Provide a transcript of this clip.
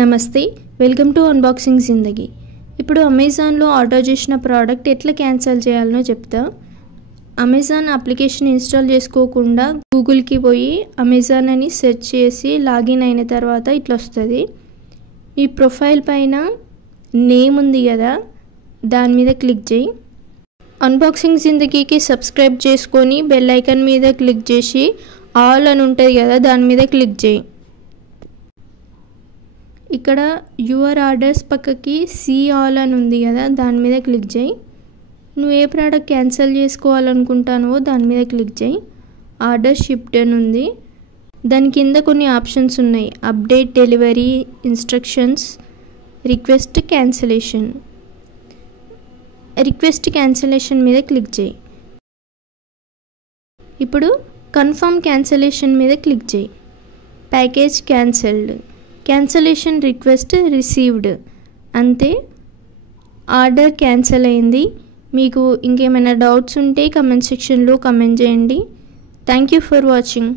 నమస్తే welcome to unboxing జిందగీ। ఇప్పుడు అమెజాన్లో ఆర్డర్ చేసిన ప్రోడక్ట్ ఎట్లా క్యాన్సిల్ చేయాలనో చెప్తా। అమెజాన్ అప్లికేషన్ ఇన్స్టాల్ చేసుకోకుండా గూగుల్కి పోయి అమెజాన్ అని సెర్చ్ చేసి లాగిన్ అయిన తర్వాత ఇట్లా వస్తుంది। ఈ ప్రొఫైల్ పైన నేమ్ ఉంది కదా, దాని మీద క్లిక్ చేయి। అన్బాక్సింగ్ జిందగీకి సబ్స్క్రైబ్ చేసుకొని బెల్ ఐకాన్ మీద క్లిక్ చేసి ఆల్ అని ఉంటుంది కదా, దాని మీద క్లిక్ చేయి। ఇక్కడ యువర్ ఆర్డర్స్ పక్కకి సీ ఆల్ అని ఉంది కదా, దాని మీద క్లిక్ చేయి। నువ్వు ఏ ప్రోడక్ట్ క్యాన్సిల్ చేసుకోవాలనుకుంటానో దాని మీద క్లిక్ చేయి। ఆర్డర్ షిప్డ్ అని ఉంది, దాని కింద కొన్ని ఆప్షన్స్ ఉన్నాయి, update delivery instructions, request cancellation. Request cancellation మీద క్లిక్ చేయి। ఇప్పుడు కన్ఫర్మ్ క్యాన్సిలేషన్ మీద క్లిక్ చేయి। Package cancelled, cancellation request received, అంతే, ఆర్డర్ క్యాన్సిల్ అయింది। మీకు ఇంకేమైనా డౌట్స్ ఉంటే కమెంట్ సెక్షన్లో కమెంట్ చేయండి। Thank you for watching.